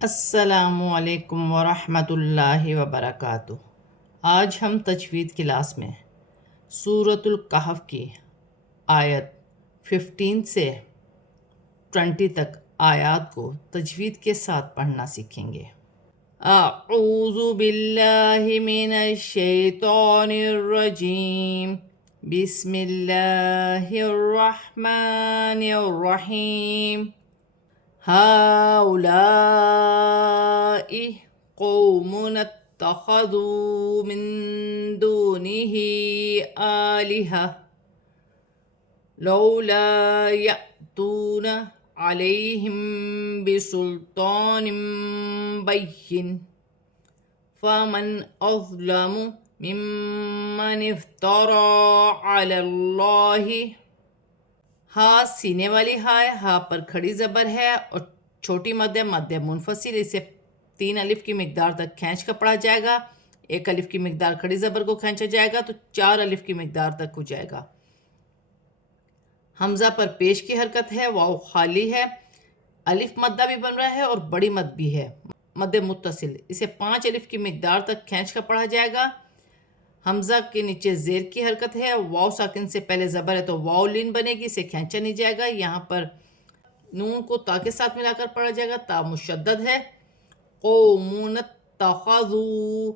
السلام علیکم ورحمۃ اللہ وبرکاتہ۔ آج ہم تجوید کلاس میں سورۃ الکہف کی آیت 15 سے 20 تک آیات کو تجوید کے ساتھ پڑھنا سیکھیں گے۔ اعوذ باللہ من الشیطان الرجیم، بسم اللہ الرحمن الرحیم۔ هؤلاء قوم اتخذوا من دونه آلهة لولا يأتون عليهم بسلطان بين فمن أظلم ممن افترى على الله۔ ہا سینے والی ہائے، ہا پر کھڑی زبر ہے اور چھوٹی مد منفصل، اسے 3 الف کی مقدار تک کھینچ کر پڑھا جائے گا۔ 1 الف کی مقدار کھڑی زبر کو کھینچا جائے گا تو 4 الف کی مقدار تک ہو جائے گا۔ حمزہ پر پیش کی حرکت ہے، واو خالی ہے، الف مدہ بھی بن رہا ہے اور بڑی مد بھی ہے، مد متصل، اسے 5 الف کی مقدار تک کھینچ کر پڑھا جائے گا۔ حمزہ کے نیچے زیر کی حرکت ہے، واو ساکن سے پہلے زبر ہے تو واو لین بنے گی، اسے کھینچا نہیں جائے گا۔ یہاں پر نون کو تا کے ساتھ ملا کر پڑھا جائے گا، تا مشدد ہے۔ قومون اتخذوا،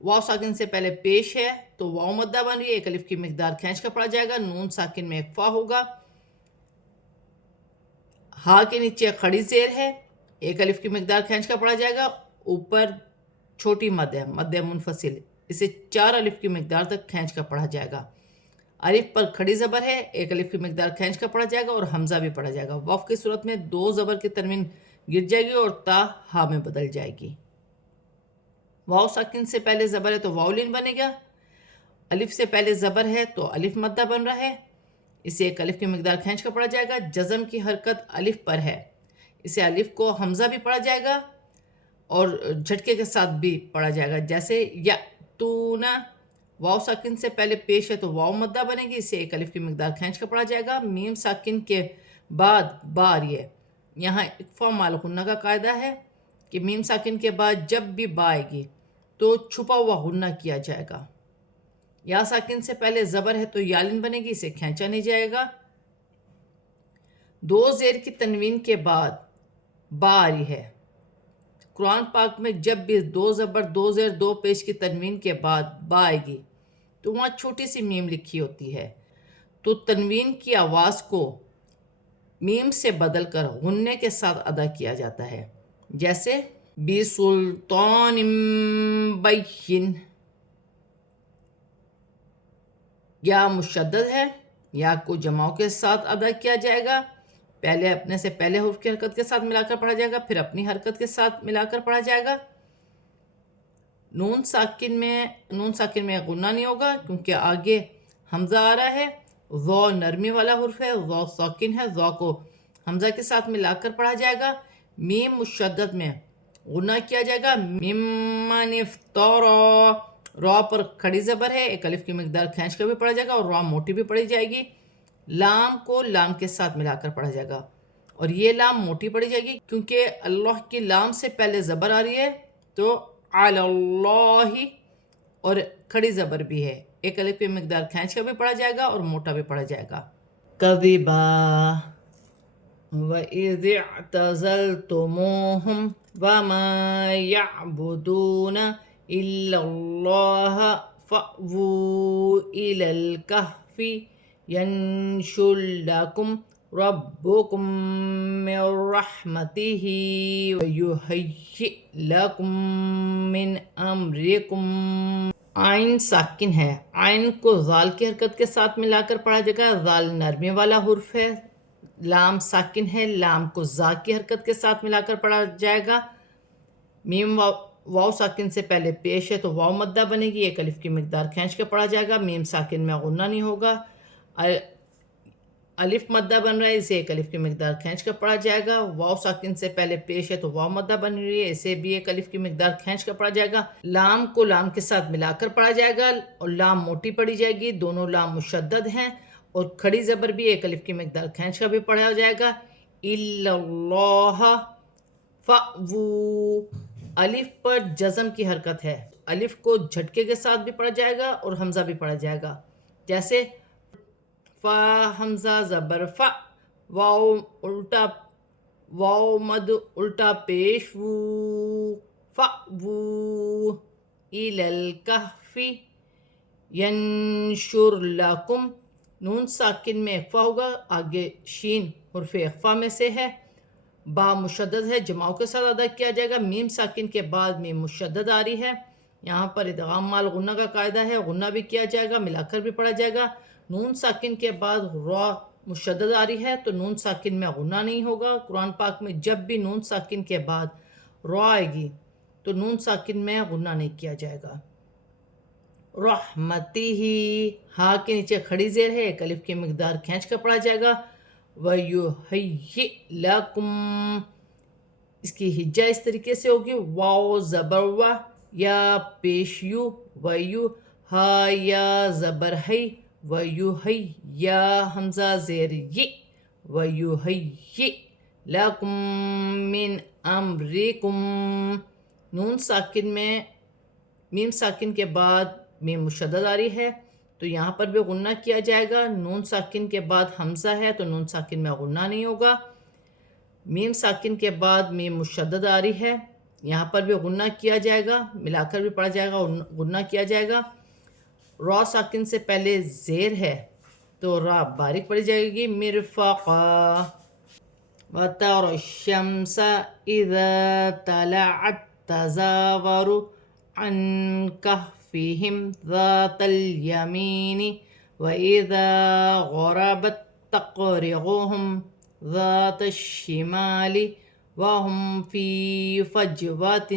واو ساکن سے پہلے پیش ہے تو واو مدہ بن رہی ہے، 1 الف کی مقدار کھینچ کر پڑھا جائے گا، نون ساکن میں اکفا ہوگا۔ ہا کے نیچے کھڑی زیر ہے، 1 الف کی مقدار کھینچ کر پڑھا جائے گا، اوپر چھوٹی مد ہے، مد منفصل، اسے 4 الف کی مقدار تک کھینچ کر پڑھا جائے گا۔ الف پر کھڑی زبر ہے، 1 الف کی مقدار کھینچ کر پڑھا جائے گا اور حمزہ بھی پڑھا جائے گا۔ وقف کی صورت میں 2 زبر کی تنوین گر جائے گی اور تا ہا میں بدل جائے گی۔ واو ساکن سے پہلے زبر ہے تو واو لین بنے گا، الف سے پہلے زبر ہے تو الف مدہ بن رہا ہے، اسے 1 الف کی مقدار کھینچ کر پڑھا جائے گا۔ جزم کی حرکت الف پر ہے، اسے الف کو حمزہ بھی پڑھا جائے گا اور جھٹکے کے ساتھ بھی پڑھا جائے گا، جیسے یأتونا، واو ساکن سے پہلے پیش ہے تو واو مدہ بنے گی، اسے 1 الف کی مقدار کھینچ کر پڑھا جائے گا۔ میم ساکن کے بعد با آ رہی ہے، یہاں اکفا مال غنہ کا قاعدہ ہے کہ میم ساکن کے بعد جب بھی با آئے گی تو چھپا ہوا غنہ کیا جائے گا۔ یا ساکن سے پہلے زبر ہے تو یالن بنے گی، اسے کھینچا نہیں جائے گا۔ 2 زیر کی تنوین کے بعد با آ رہی ہے، قرآن پاک میں جب بھی 2 زبر 2 زیر 2 پیش کی تنوین کے بعد با آئے گی تو وہاں چھوٹی سی میم لکھی ہوتی ہے، تو تنوین کی آواز کو میم سے بدل کر غنے کے ساتھ ادا کیا جاتا ہے، جیسے بِسُلْطَانٍ بَيِّنٍ۔ یا مشدد ہے، یا کو جماؤں کے ساتھ ادا کیا جائے گا، پہلے اپنے سے پہلے حرف کی حرکت کے ساتھ ملا کر پڑھا جائے گا، پھر اپنی حرکت کے ساتھ ملا کر پڑھا جائے گا۔ نون ساکن میں غنہ نہیں ہوگا کیونکہ آگے حمزہ آ رہا ہے، ذو نرمی والا حرف ہے، ذو ساکن ہے، ذو کو حمزہ کے ساتھ ملا کر پڑھا جائے گا۔ میم مشدد میں غنہ کیا جائے گا، ممن افترا، را پر کھڑی زبر ہے، 1 الف کی مقدار کھینچ کر بھی پڑھا جائے گا اور را موٹی بھی پڑھی جائے گی۔ لام کو لام کے ساتھ ملا کر پڑھا جائے گا اور یہ لام موٹی پڑھی جائے گی کیونکہ اللہ کی لام سے پہلے زبر آ رہی ہے تو علی اللہ، اور کھڑی زبر بھی ہے، 1 الف کی مقدار کھینچ کر بھی پڑھا جائے گا اور موٹا بھی پڑھا جائے گا۔ کذبا وَإِذِ اعْتَزَلْتُمُوهُمْ وَمَا يَعْبُدُونَ إِلَّا اللَّهَ فَأْوُوا إِلَى الْكَهْفِ يَنشُرْ لَكُمْ رَبُّكُم مِّن رَّحْمَتِهِ وَيُهَيِّئْ لَكُم مِّنْ أَمْرِكُم۔ عین ساکن ہے، عین کو ذال کی حرکت کے ساتھ ملا کر پڑھا جائے گا، ذال نرمی والا حرف ہے۔ لام ساکن ہے، لام کو زا کی حرکت کے ساتھ ملا کر پڑھا جائے گا۔ میم واو ساکن سے پہلے پیش ہے تو واو مدہ بنے گی، 1 الف کی مقدار کھینچ کے پڑھا جائے گا۔ میم ساکن میں غنہ نہیں ہوگا، الف مدہ بن رہا ہے، اسے 1 الف کی مقدار کھینچ کر پڑھا جائے گا۔ واو ساکن سے پہلے پیش ہے تو واو مدہ بن رہی ہے، اسے بھی 1 الف کی مقدار کھینچ کر پڑھا جائے گا۔ لام کو لام کے ساتھ ملا کر پڑھا جائے گا اور لام موٹی پڑھی جائے گی، دونوں لام مشدد ہیں اور کھڑی زبر بھی 1 الف کی مقدار کھینچ کر بھی پڑھا جائے گا۔ اِلَّا اللَّهَ فَوُو الف پر جزم کی حرکت ہے، الف کو جھٹکے کے ساتھ بھی پڑھا جائے گا اور حمزہ بھی پڑھا جائے گا، جیسے فا حمزہ زبر فا، واو الٹا، واو مد الٹا پیش وو، فَوُو اِلَى الْكَهْفِ ینشر لکم، نون ساکن میں اخفا ہوگا، آگے شین حرف اخفا میں سے ہے، با مشدد ہے، جماؤں کے ساتھ ادا کیا جائے گا، میم ساکن کے بعد میم مشدد آ رہی ہے، یہاں پر ادغام مال غنہ کا قاعدہ ہے، غنہ بھی کیا جائے گا، ملا کر بھی پڑھا جائے گا، نون ساکن کے بعد را مشدد آ رہی ہے تو نون ساکن میں غنہ نہیں ہوگا، قرآن پاک میں جب بھی نون ساکن کے بعد را آئے گی تو نون ساکن میں غنہ نہیں کیا جائے گا۔ رحمتی ہی، ہا کے نیچے کھڑی زیر ہے، ایک الف کی مقدار کھینچ کر پڑھا جائے گا، وَيُحَيِّئْ لَكُمْ، اس کی ہجہ اس طریقے سے ہوگی، واو زبر و، یا پیش یو، ویو، ہا یا زبر ہی، ویحی، یا حمزہ زیر ی، وَيُحَيِّئْ لَكُم مِّنْ أَمْرِكُم، نون ساکن میں میم ساکن کے بعد میم مشدد آ رہی ہے تو یہاں پر بھی غنہ کیا جائے گا، نون ساکن کے بعد حمزہ ہے تو نون ساکن میں غنہ نہیں ہوگا، میم ساکن کے بعد میم مشدد آ رہی ہے، یہاں پر بھی غنہ کیا جائے گا، ملا کر بھی پڑھا جائے گا اور غنہ کیا جائے گا، را ساکن سے پہلے زیر ہے تو را باریک پڑھی جائے گی، مرفقا، وَتَرَى الشَّمْسَ إِذَا طَلَعَتْ تَزَاوَرُ عَنْ كَهْفِهِمْ ذَاتَ الْيَمِينِ وَإِذَا غَرَبَتْ تَقْرِضُهُمْ ذَاتَ الشِّمَالِ وَهُمْ فِي فَجْوَةٍ،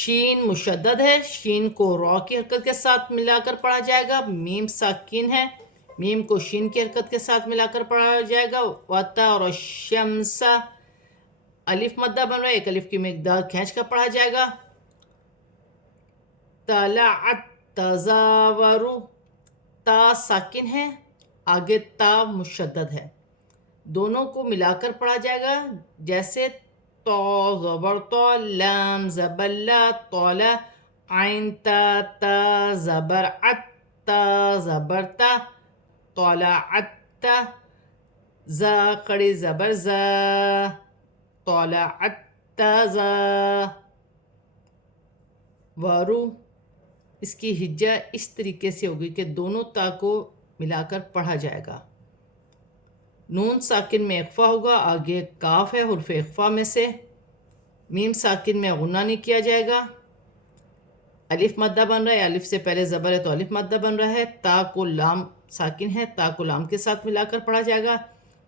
شین مشدد ہے، شین کو را کی حرکت کے ساتھ ملا کر پڑھا جائے گا، میم ساکن ہے، میم کو شین کی حرکت کے ساتھ ملا کر پڑھا جائے گا، وَتَرَى الشَّمْسَ الف مدہ بن رہا ہے، ایک الف کی مقدار کھینچ کر پڑھا جائے گا، طَلَعَتْ تَزَاوَرُ، تا ساکن ہے، آگے تا مشدد ہے، دونوں کو ملا کر پڑھا جائے گا، جیسے تو زبر تو، لام زبر لا، طولا، عین تا، تا زبر عت، تا زبر تا، طلعت تا، زا کھڑی زبر زا، طلعت تا زا، وارو، اس کی ہجہ اس طریقے سے ہوگی کہ دونوں تا کو ملا کر پڑھا جائے گا، نون ساکن میں اخفا ہوگا، آگے کاف ہے حرف اخفا میں سے، میم ساکن میں غنہ نہیں کیا جائے گا، الف مدہ بن رہا ہے، الف سے پہلے زبر ہے تو الف مدہ بن رہا ہے، تا کو لام ساکن ہے، تا کو لام کے ساتھ ملا کر پڑھا جائے گا،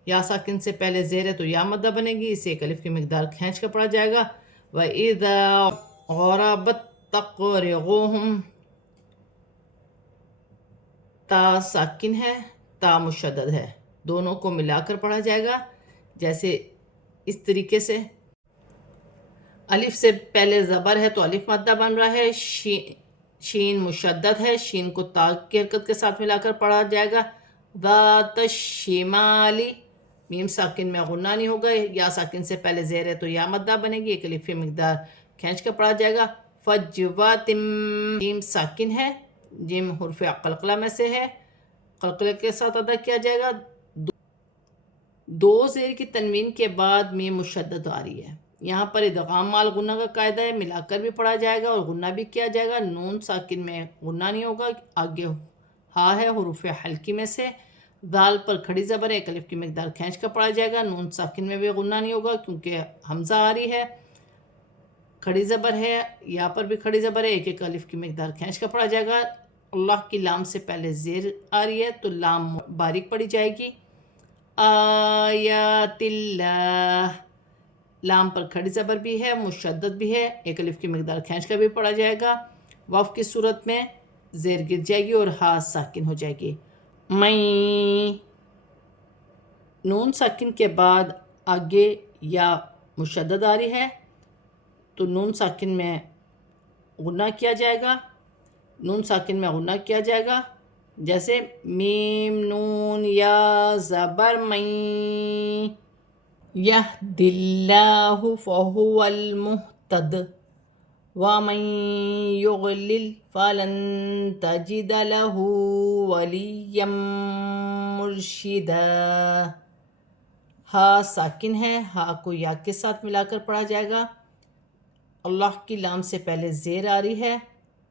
یا ساکن سے پہلے زیر ہے تو یا مدہ بنے گی، اسے ایک الف کی مقدار کھینچ کر پڑھا جائے گا، وَإِذَا غَرَبَتْ تَقْرِضُهُمْ، تا ساکن ہے، تا مشدد ہے، دونوں کو ملا کر پڑھا جائے گا، جیسے اس طریقے سے، الف سے پہلے زبر ہے تو الف مدہ بن رہا ہے، شین مشدد ہے، شین کو تا کی حرکت کے ساتھ ملا کر پڑھا جائے گا، ذات الشمال، میم ساکن میں غنہ نہیں ہوگا، یا ساکن سے پہلے زیر ہے تو یا مدہ بنے گی، ایک الف کی مقدار کھینچ کر پڑھا جائے گا، فجواتم، جیم ساکن ہے، جیم حرف قلقلہ میں سے ہے، قلقلہ کے ساتھ ادا کیا جائے گا، دو زیر کی تنوین کے بعد میم مشدد آ رہی ہے، یہاں پر ادغام مال غنہ کا قاعدہ ہے، ملا کر بھی پڑھا جائے گا اور غنہ بھی کیا جائے گا، نون ساکن میں غنہ نہیں ہوگا، آگے ہا ہے حروف حلقی میں سے، دال پر کھڑی زبر ہے، ایک الف کی مقدار کھینچ کر پڑھا جائے گا، نون ساکن میں بھی غنہ نہیں ہوگا کیونکہ حمزہ آ رہی ہے، کھڑی زبر ہے، یہاں پر بھی کھڑی زبر ہے، ایک ایک الف کی مقدار کھینچ کر پڑھا جائے گا، اللہ کی لام سے پہلے زیر آ رہی ہے تو لام باریک پڑھی جائے گی، آیات اللہ، لام پر کھڑی زبر بھی ہے، مشدد بھی ہے، ایک الف کی مقدار کھینچ کر بھی پڑھا جائے گا، واف کی صورت میں زیر گر جائے گی اور ہا ساکن ہو جائے گی، میں، نون ساکن کے بعد آگے یا مشدد آ رہی ہے تو نون ساکن میں غنہ کیا جائے گا، نون ساکن میں غنہ کیا جائے گا، جیسے میم نون یا زبر میں، يهدي الله فهو المهتد ومن يضلل فلن تجد له وليا مرشدا. ہا ساکن ہے، ہا کو یا کے ساتھ ملا کر پڑھا جائے گا. اللہ کی لام سے پہلے زیر آ رہی ہے،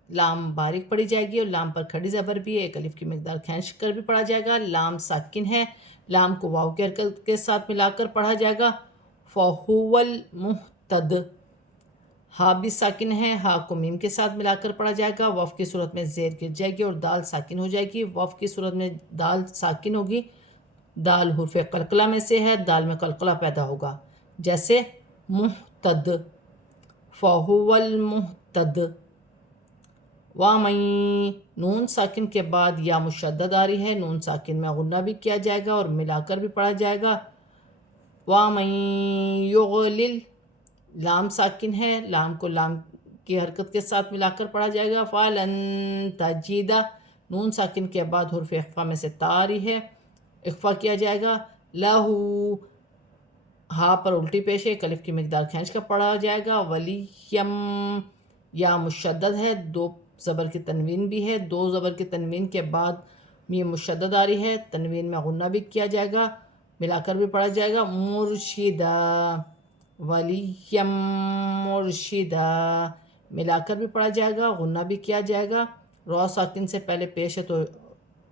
لام باریک پڑھی جائے گی اور لام پر کھڑی زبر بھی ہے، ایک الف کی مقدار کھینچ کر بھی پڑھا جائے گا. لام ساکن ہے، لام کو واو کے حرکت کے ساتھ ملا کر پڑھا جائے گا. فَهُوَ الْمُهْتَدِ. ہا بھی ساکن ہے، ہا کو میم کے ساتھ ملا کر پڑھا جائے گا. وف کی صورت میں زیر گر جائے گی اور دال ساکن ہو جائے گی. وف کی صورت میں دال ساکن ہوگی. دال حرف قلقلہ میں سے ہے، دال میں قلقلہ پیدا ہوگا، جیسے محتد. فَهُوَ الْمُهْتَدِ. وَمَن. نون ساکن کے بعد یا مشدد آ رہی ہے، نون ساکن میں غنہ بھی کیا جائے گا اور ملا کر بھی پڑھا جائے گا. وَمَن يُضْلِل. لام ساکن ہے، لام کو لام کی حرکت کے ساتھ ملا کر پڑھا جائے گا. فَلَن تَجِدَ. نون ساکن کے بعد حرف اخفا میں سے تا آ رہی ہے، اخفا کیا جائے گا. لہو. ہا پر الٹی پیش ہے، ایک الف کی مقدار کھینچ کر پڑھا جائے گا. ولیم. یا مشدد ہے، دو زبر کی تنوین بھی ہے، دو زبر کی تنوین کے بعد میم مشدد آ رہی ہے، تنوین میں غنہ بھی کیا جائے گا، ملا کر بھی پڑھا جائے گا. مرشدہ. ولیم مرشدہ. ملا کر بھی پڑھا جائے گا، غنہ بھی کیا جائے گا. را ساکن سے پہلے پیش ہے تو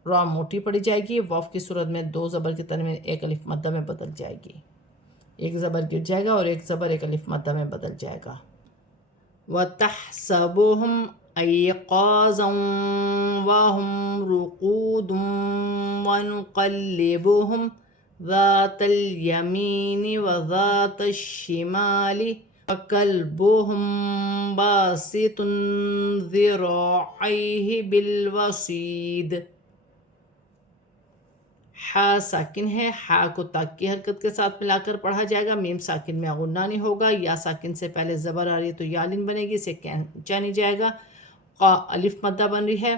را موٹی پڑھی جائے گی. وف کی صورت میں دو زبر کی تنوین ایک الف مدہ میں بدل جائے گی، ایک زبر گر جائے گا اور ایک زبر ایک الف مدہ میں بدل جائے گا. وَتَحْسَبُهُمْ أَيْقَاظًا وَهُمْ رُقُودٌ وَنُقَلِّبُهُمْ ذَاتَ الْيَمِينِ وَذَاتَ الشِّمَالِ وَكَلْبُهُمْ بَاسِطٌ ذِرَاعَيْهِ بِالْوَصِيدِ. ہا ساکن ہے، ہا کو تاک کی حرکت کے ساتھ ملا کر پڑھا جائے گا. میم ساکن میں غنہ نہیں ہوگا. یا ساکن سے پہلے زبر آ رہی ہے تو یا لین بنے گی، اسے کھینچا نہیں جائے گا. قا الف مدہ بن رہی ہے،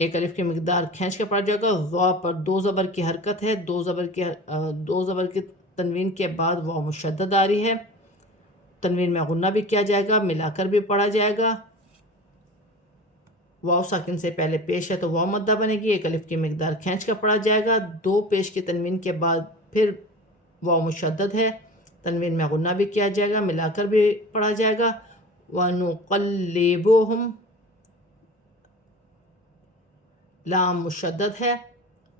ایک الف کی مقدار کھینچ کر پڑھا جائے گا. وا پر دو زبر کی حرکت ہے، دو زبر کی تنوین کے بعد واو مشدد آ رہی ہے، تنوین میں غنہ بھی کیا جائے گا، ملا کر بھی پڑھا جائے گا. واو ساکن سے پہلے پیش ہے تو واو مدہ بنے گی، ایک الف کی مقدار کھینچ کر پڑھا جائے گا. دو پیش کی تنوین کے بعد پھر واو مشدد ہے، تنوین میں غنہ بھی کیا جائے گا، ملا کر بھی پڑھا جائے گا. وَنُقَلِّبُهُمْ. لام مشدد ہے،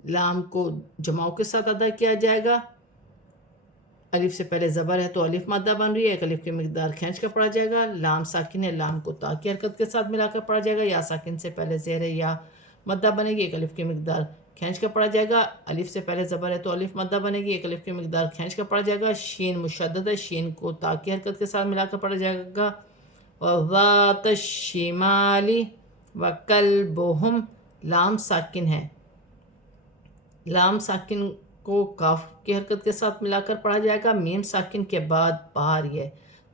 لام کو جماؤ کے ساتھ ادا کیا جائے گا. الف سے پہلے زبر ہے تو الف مادہ بن رہی ہے، ایک الف کی مقدار کھینچ کر پڑھا جائے گا. لام ساکن ہے، لام کو تا کی حرکت کے ساتھ ملا کر پڑھا جائے گا. یا ساکن سے پہلے زیر ہے، یا مدہ بنے گی، ایک الف کی مقدار کھینچ کر پڑھا جائے گا. الف سے پہلے زبر ہے تو الف مدہ بنے گی، ایک الف کی مقدار کھینچ کر پڑھا جائے گا. شین مشدد ہے، شین کو تا کی حرکت کے ساتھ ملا کر پڑھا جائے گا. وَذَاتَ الشِّمَالِ وَكَلْبُهُمْ. لام ساکن ہے، لام ساکن کو کاف کی حرکت کے ساتھ ملا کر پڑھا جائے گا. میم ساکن کے بعد با رہی ہے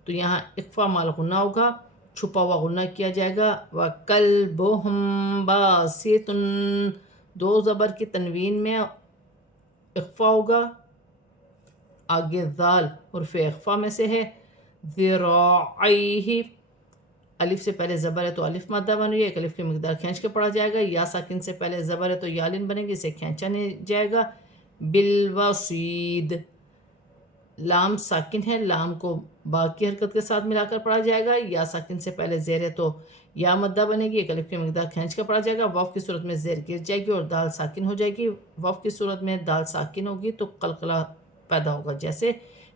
تو یہاں اخفا مال غنہ ہوگا، چھپا ہوا غنہ کیا جائے گا. وَكَلْبُهُمْ بَاسِطٌ. دو زبر کی تنوین میں اخفا ہوگا، آگے ذال حرف اخفا میں سے ہے. ذِرَاعَيْهِ. الف سے پہلے زبر ہے تو الف مادہ بن رہی ہے، ایک الف کی مقدار کھینچ کے پڑھا جائے گا. یا ساکن سے پہلے زبر ہے تو یا لین بنے گی، اسے کھینچا نہیں جائے گا. بالوسید. لام ساکن ہے، لام کو با کی حرکت کے ساتھ ملا کر پڑھا جائے گا. یا ساکن سے پہلے زیر ہے تو یا مدہ بنے گی، ایک الف کی مقدار کھینچ کر پڑھا جائے گا. وف کی صورت میں زیر گر جائے گی اور دال ساکن ہو جائے گی. وف کی صورت میں دال ساکن ہوگی تو قلقلہ پیدا ہوگا، جیسے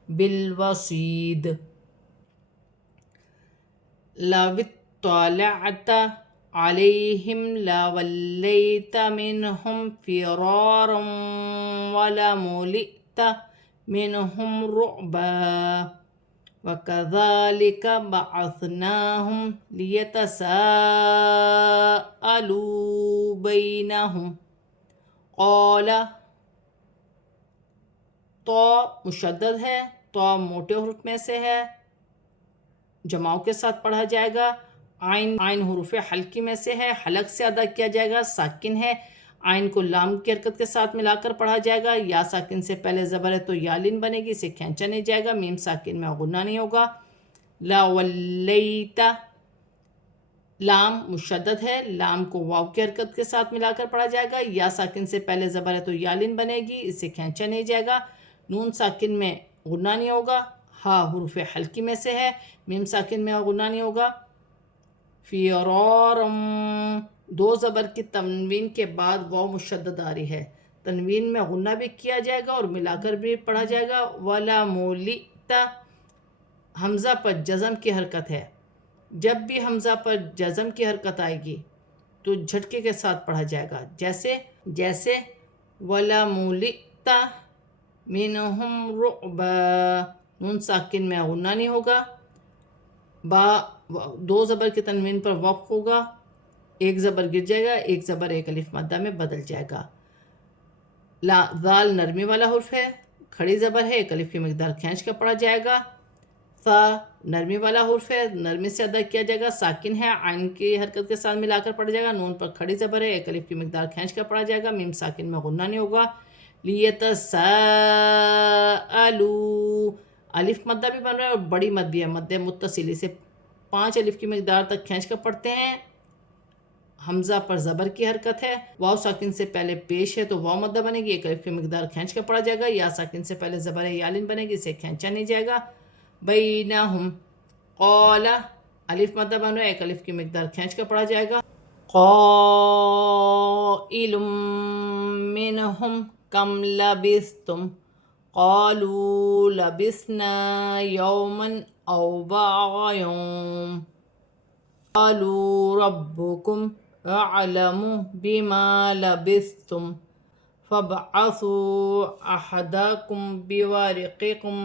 بالوسید. لَوِ اطَّلَعْتَ عَلَيْهِمْ لَوَلَّيْتَ مِنْهُمْ فِرَارًا وَلَمُلِئْتَ مِنْهُمْ رُعْبًا. وَكَذَلِكَ بَعَثْنَاهُمْ لِيَتَسَاءَلُوا بَيْنَهُمْ. قَالَ. تو مشدد ہے، تو موٹے حروف میں سے ہے، جماؤ کے ساتھ پڑھا جائے گا. عین حروف حلقی میں سے ہے، حلق سے ادا کیا جائے گا، ساکن ہے. عین کو لام کی حرکت کے ساتھ ملا کر پڑھا جائے گا، یا ساکن سے پہلے زبر ہے تو یا لین بنے گی، اسے کھینچا نہیں جائے گا، میم ساکن میں غنہ نہیں ہوگا۔ لا ولیتا، لام مشدد ہے، لام کو واو کی حرکت کے ساتھ ملا کر پڑھا جائے گا، یا ساکن سے پہلے زبر ہے تو یا لین بنے گی، اسے کھینچا نہیں جائے گا، نون ساکن میں غنہ نہیں ہوگا، ہا حروف حلقی میں سے ہے، میم ساکن میں غنہ نہیں ہوگا۔ فرارم، دو زبر کی تنوین کے بعد واو مشدد آ رہی ہے، تنوین میں غنہ بھی کیا جائے گا اور ملا کر بھی پڑھا جائے گا۔ ولا مولیتا، حمزہ پر جزم کی حرکت ہے، جب بھی حمزہ پر جزم کی حرکت آئے گی تو جھٹکے کے ساتھ پڑھا جائے گا، جیسے ولا مولیتا منہم رعبا، نون ساکن میں غنہ نہیں ہوگا، با دو زبر کی تنوین پر وقف ہوگا، ایک زبر گر جائے گا، ایک زبر ایک الف مدہ میں بدل جائے گا۔ ذال نرمی والا حرف ہے، کھڑی زبر ہے، ایک الف کی مقدار کھینچ کر پڑھا جائے گا۔ ثا نرمی والا حرف ہے، نرمی سے ادا کیا جائے گا، ساکن ہے، عین کی حرکت کے ساتھ ملا کر پڑھا جائے گا، نون پر کھڑی زبر ہے، ایک الف کی مقدار کھینچ کر پڑھا جائے گا، میم ساکن میں غنہ نہیں ہوگا۔ لیتساءلو، الف مدہ بھی بن رہا ہے اور بڑی مد بھی ہے، مد متصل، اسے 5 الف کی مقدار تک کھینچ کر پڑھتے ہیں، حمزہ پر زبر کی حرکت ہے، واو ساکن سے پہلے پیش ہے تو واو مدہ بنے گی، ایک الف کی مقدار کھینچ کر پڑھا جائے گا، یا ساکن سے پہلے زبر ہے یا لین بنے گی، اسے کھینچا نہیں جائے گا۔ بینہم، قال، الف مدہ بن رہا ہے، ایک الف کی مقدار کھینچ کر پڑھا جائے گا۔ قائل منہم کم لبثتم، قالوا لبثنا یوما او بعض یوم، قالوا ربكم أعلم بما لبثتم فابعثوا أحدكم بورقكم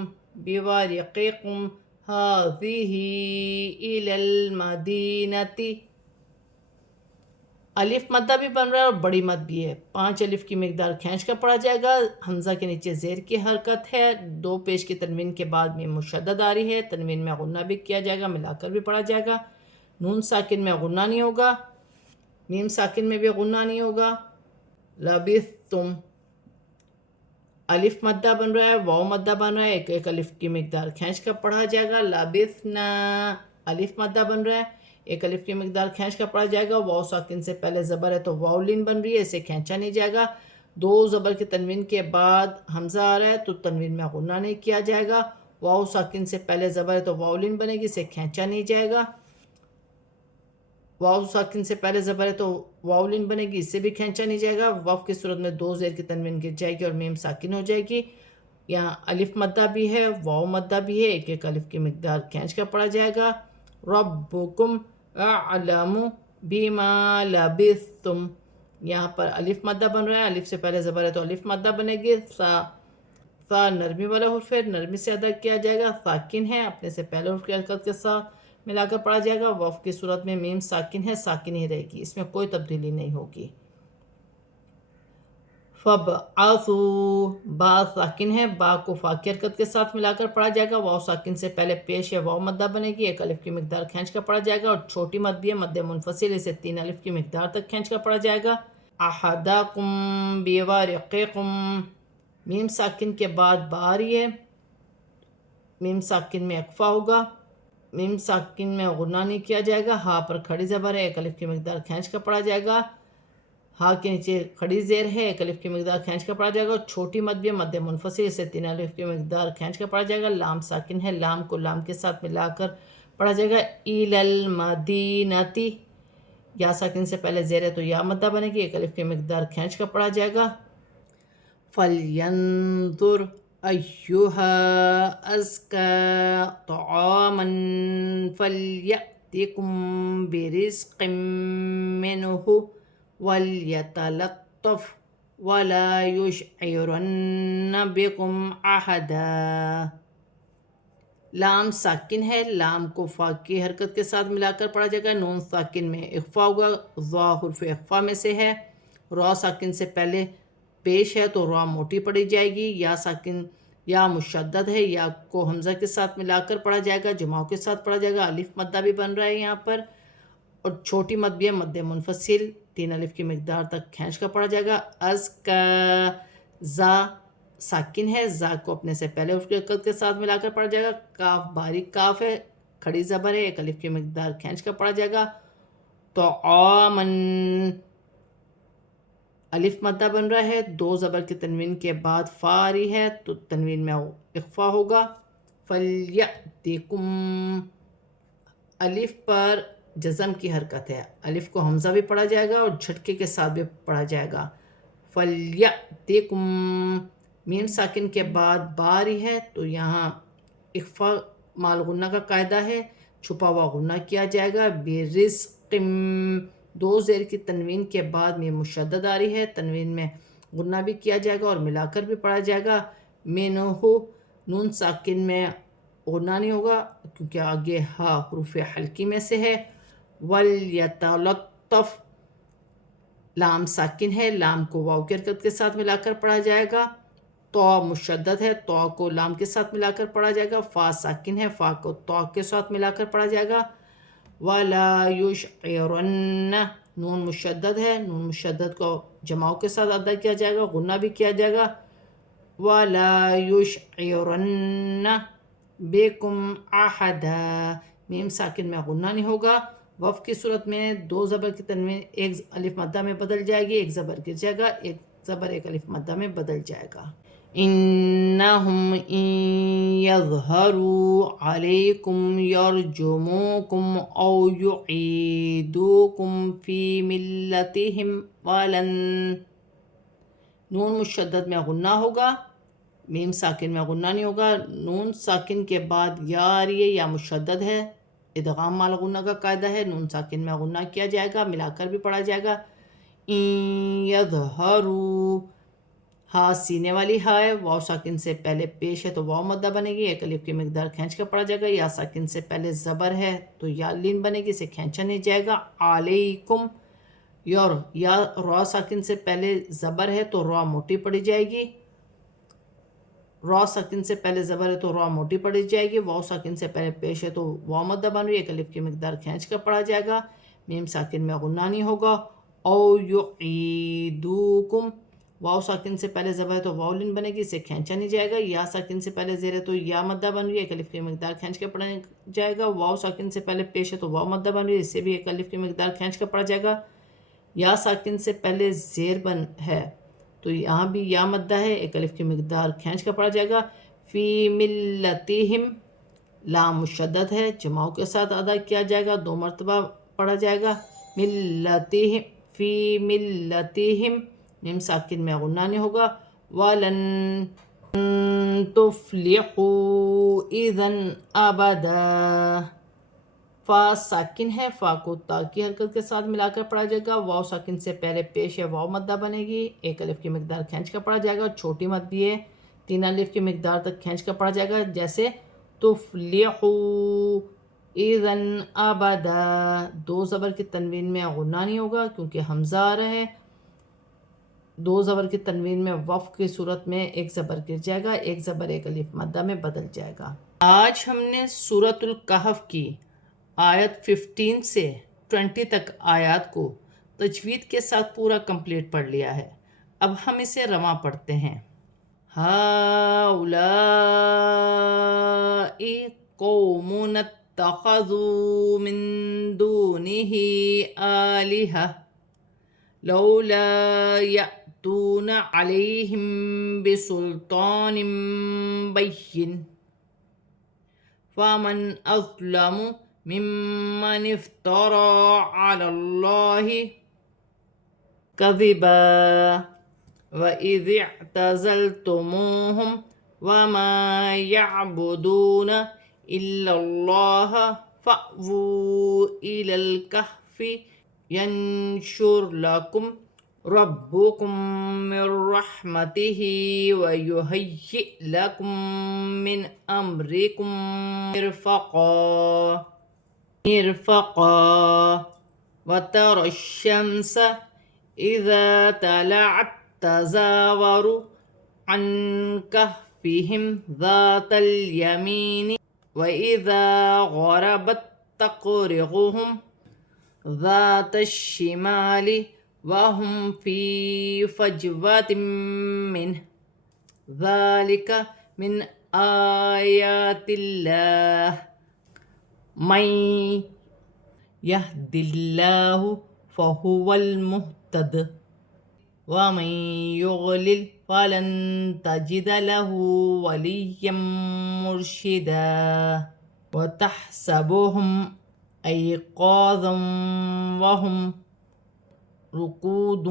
هذه إلى المدينة، الف مدہ بھی بن رہا ہے اور بڑی مد بھی ہے، 5 الف کی مقدار کھینچ کر پڑھا جائے گا، حمزہ کے نیچے زیر کی حرکت ہے، 2 پیش کی تنوین کے بعد میں مشدد آ رہی ہے، تنوین میں غنہ بھی کیا جائے گا، ملا کر بھی پڑھا جائے گا، نون ساکن میں غنہ نہیں ہوگا، میم ساکن میں بھی غنہ نہیں ہوگا۔ لبثتم، الف مدہ بن رہا ہے، واو مدہ بن رہا ہے، ایک الف کی مقدار کھینچ کر پڑھا جائے گا، لبثنا، الف مدہ بن رہا ہے، ایک الف کی مقدار کھینچ کر پڑھا جائے گا، واو ساکن سے پہلے زبر ہے تو واو لین بن رہی ہے، اسے کھینچا نہیں جائے گا، 2 زبر کی تنوین کے بعد حمزہ آ رہا ہے تو تنوین میں غنہ نہیں کیا جائے گا، واو ساکن سے پہلے زبر ہے تو واو لین بنے گی، اسے کھینچا نہیں جائے گا، واو ساکن سے پہلے زبر ہے تو واو لین بنے گی، اس سے بھی کھینچا نہیں جائے گا، وقف کی صورت میں 2 زیر کی تنوین گر جائے گی اور میم ساکن ہو جائے گی، یہاں الف مدہ بھی ہے، واو مدہ بھی ہے، ایک ایک الف کی مقدار کھینچ کر پڑھا جائے گا۔ ربکم اعلم بما لبثتم، یہاں پر الف مدہ بن رہا ہے، الف سے پہلے زبر ہے تو الف مدہ بنے گی، سا نرمی والا حرف ہے، نرمی سے ادا کیا جائے گا، ساکن ہے، اپنے سے پہلے حرف کی حرکت کے ساتھ ملا کر پڑھا جائے گا، وقف کی صورت میں میم ساکن ہے، ساکن ہی رہے گی، اس میں کوئی تبدیلی نہیں ہوگی۔ فَبْعَثُوا، با ساکن ہے، با کو فا کی حرکت کے ساتھ ملا کر پڑھا جائے گا، واو ساکن سے پہلے پیش ہے، واو مدہ بنے گی، ایک الف کی مقدار کھینچ کر پڑھا جائے گا، اور چھوٹی مد بھی ہے، مد منفصل، اسے 3 الف کی مقدار تک کھینچ کر پڑھا جائے گا۔ احدکم بورقکم، میم ساکن کے بعد با آ رہی ہے، میم ساکن میں اقفا ہوگا، میم ساکن میں غنہ نہیں کیا جائے گا، ہا پر کھڑی زبر ہے، ایک الف کی مقدار کھینچ کر پڑھا جائے گا، ہا کے نیچے کھڑی زیر ہے، ایک الف کی مقدار کھینچ کر پڑھا جائے گا، چھوٹی مد بھی ہے، مد منفصل، اسے 3 الف کی مقدار کھینچ کر پڑھا جائے گا، لام ساکن ہے، لام کو لام کے ساتھ ملا کر پڑھا جائے گا، اِلَى الْمَدِينَةِ، یا ساکن سے پہلے زیر ہے تو یا مدہ بنے گی، ایک الف کی مقدار کھینچ کر پڑھا جائے گا۔ فَلْيَنظُرْ أَيُّهَا أَزْكَى طَعَامًا فَلْيَأْتِكُمْ بِرِزْقٍ مِّنْهُ وَلْيَتَلَطَّفْ وَلَا يُشْعِرَنَّ بِكُمْ أَحَدًا، لام ساکن ہے، لام کو فا کی حرکت کے ساتھ ملا کر پڑھا جائے گا، نون ساکن میں اخفا ہوگا، ضا حرف اخفا میں سے ہے، را ساکن سے پہلے پیش ہے تو را موٹی پڑھی جائے گی، یا ساکن یا مشدد ہے، یا کو حمزہ کے ساتھ ملا کر پڑھا جائے گا، جماؤں کے ساتھ پڑھا جائے گا، الف مدہ بھی بن رہا ہے یہاں پر، اور چھوٹی مد بھی ہے، مد منفصل، 3 الف کی مقدار تک کھینچ کر پڑھا جائے گا. از کا زا ساکن ہے, زا کو اپنے سے پہلے حرف قد کے ساتھ ملا کر پڑھا جائے گا. کاف باریک کاف ہے, کھڑی زبر ہے, 1 الف کی مقدار کھینچ کر پڑھا جائے گا. طعامن الف مدہ بن رہا ہے, 2 زبر کی تنوین کے بعد فا آ رہی ہے تو تنوین میں اخفا ہوگا. فلیأتکم الف پر جزم کی حرکت ہے, الف کو حمزہ بھی پڑھا جائے گا اور جھٹکے کے ساتھ بھی پڑھا جائے گا. فلیأتکم میم ساکن کے بعد با آ رہی ہے تو یہاں اخفا مال غنہ کا قاعدہ ہے, چھپا ہوا غنہ کیا جائے گا. برزق 2 زیر کی تنوین کے بعد میم مشدد آ رہی ہے, تنوین میں غنہ بھی کیا جائے گا اور ملا کر بھی پڑھا جائے گا. منہ نون ساکن میں غنہ نہیں ہوگا کیونکہ آگے ہا حروف حلقی میں سے ہے. ولیتلطف لام ساکن ہے, لام کو واو کی حرکت کے ساتھ ملا کر پڑھا جائے گا. تو مشدد ہے, تو کو لام کے ساتھ ملا کر پڑھا جائے گا. فا ساکن ہے, فا کو تو کے ساتھ ملا کر پڑھا جائے گا. وَلَا يُشْعِرَنَّ نون مشدد ہے, نون مشدد کو جماؤ کے ساتھ ادا کیا جائے گا, غنہ بھی کیا جائے گا. وَلَا يُشْعِرَنَّ بِكُمْ أَحَدًا میم ساکن میں غنہ نہیں ہوگا. وف کی صورت میں 2 زبر کی تنوین 1 الف مدہ میں بدل جائے گی, 1 زبر گر جائے گا, 1 زبر 1 الف مدہ میں بدل جائے گا. انہم ان یظہروا علیکم یرجموکم او یعیدوکم فی ملتہم ولن نون مشدد میں غنہ ہوگا, میم ساکن میں غنہ نہیں ہوگا. نون ساکن کے بعد یا آ رہی ہے, یا مشدد ہے, ادغام مال غنہ کا قاعدہ ہے, نون ساکن میں غنہ کیا جائے گا, ملا کر بھی پڑھا جائے گا. ان یظہروا ہا سینے والی ہا ہے, واو ساکن سے پہلے پیش ہے تو واو مدہ بنے گی, 1 الف کی مقدار کھینچ کر پڑھا جائے گا. یا ساکن سے پہلے زبر ہے تو یا لین بنے گی, اسے کھینچا نہیں جائے گا. علیکم یا را ساکن سے پہلے زبر ہے تو را موٹی پڑھی جائے گی, را ساکن سے پہلے زبر ہے تو را موٹی پڑھی جائے گی. واو ساکن سے پہلے پیش ہے تو واو مدہ بن رہی ہے, 1 الف کی مقدار کھینچ کر پڑھا جائے گا. میم ساکن میں غنہ نہیں ہوگا. او یعیدوکم واو ساکن سے پہلے زبر ہے تو واو لین بنے گی, اسے کھینچا نہیں جائے گا. یا ساکن سے پہلے زیر ہے تو یا مدہ بن رہی ہے, 1 الف کی مقدار کھینچ کر پڑھا جائے گا. واو ساکن سے پہلے پیش ہے تو واو مدہ بن رہی ہے, اسے بھی 1 الف کی مقدار کھینچ کر پڑھا جائے گا. یا ساکن سے پہلے زیر بن ہے تو یہاں بھی یا مدہ ہے, 1 الف کی مقدار کھینچ کر پڑھا جائے گا. فی ملتہم لام مشدد ہے, جماؤ کے ساتھ ادا کیا جائے گا, 2 مرتبہ پڑھا جائے گا. ملتہم فی ملتہم میم ساکن میں غنہ نہیں ہوگا. وَلَن تُفْلِحُوا اِذًا أَبَدًا فا ساکن ہے, فا کو تا کی حرکت کے ساتھ ملا کر پڑھا جائے گا. واو ساکن سے پہلے پیش ہے, واو مدہ بنے گی, 1 الف کی مقدار کھینچ کر پڑھا جائے گا. چھوٹی مد بھی ہے, 3 الف کی مقدار تک کھینچ کر پڑھا جائے گا, جیسے تفلحوا اذن ابدا. 2 زبر کی تنوین میں غنہ نہیں ہوگا کیونکہ حمزہ آ رہا ہے. 2 زبر کی تنوین میں وف کی صورت میں 1 زبر گر جائے گا, 1 زبر 1 الف مدہ میں بدل جائے گا. آج ہم نے سورۃ الکہف کی آیت 15 سے 20 تک آیات کو تجوید کے ساتھ پورا کمپلیٹ پڑھ لیا ہے. اب ہم اسے رواں پڑھتے ہیں. ہؤلاء قوم اتخذوا من دونه آلهة لولا يأتون عليهم بسلطان بين فمن أظلم ممن افترى على الله كذبا وَإِذِ اعْتَزَلْتُمُوهُمْ وَمَا يَعْبُدُونَ إِلَّا اللَّهَ فَأْوُوا إِلَى الْكَهْفِ يَنشُرْ لَكُمْ رَبُّكُمْ مِنْ رَحْمَتِهِ وَيُهَيِّئْ لَكُمْ مِنْ أَمْرِكُمْ مِرْفَقًا وَتَرَى الشَّمْسَ إِذَا طَلَعَتْ تَزَاوَرُ عَنْ كَهْفِهِمْ ذَاتَ الْيَمِينِ وَإِذَا غَرَبَتْ تَقْرِضُهُمْ ذَاتَ الشِّمَالِ وهم في فجوة منه ذلك من آيات الله من يهد الله فهو المهتد ومن يضلل فلن تجد له وليا مرشدا وتحسبهم أيقاظا وهم رقود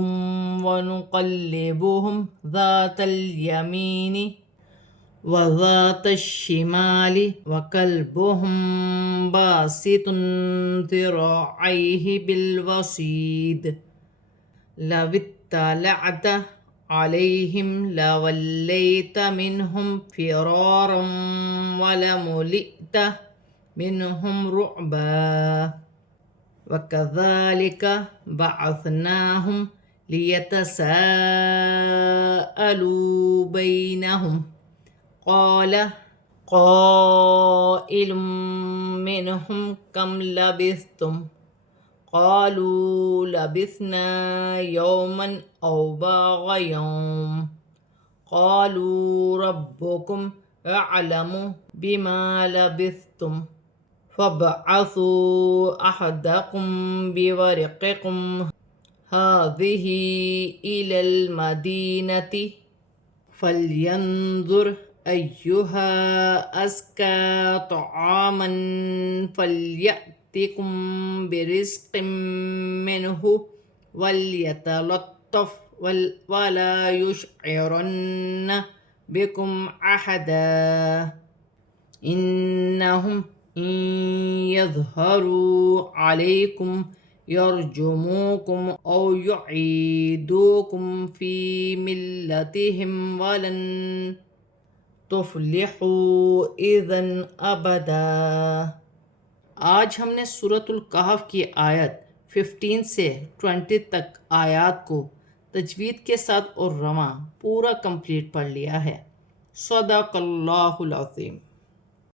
ونقلبهم ذات اليمين وذات الشمال وكلبهم باسط ذراعيه بالوصيد لو اطلعت عليهم لوليت منهم فرارا ولملئت منهم رعبا وكذلك بعثناهم ليتساءلوا بينهم قال قائل منهم كم لبثتم قالوا لبثنا يوما أو بعض يوم قالوا ربكم أعلم بما لبثتم فابعثوا أحدكم بورقكم هذه إلى المدينة فلينظر أيها أزكى طعاما فليأتكم برزق منه وليتلطف ولا يشعرن بكم أحدا إنهم إن يظهروا عليكم يرجموكم أو يعيدوكم في ملتهم ولن تفلحوا إذن أبدا۔ آج ہم نے سورۃ الکہف کی آیت 15 سے 20 تک آیات کو تجوید کے ساتھ اور رواں پورا کمپلیٹ پڑھ لیا ہے۔ صدق اللہ العظیم۔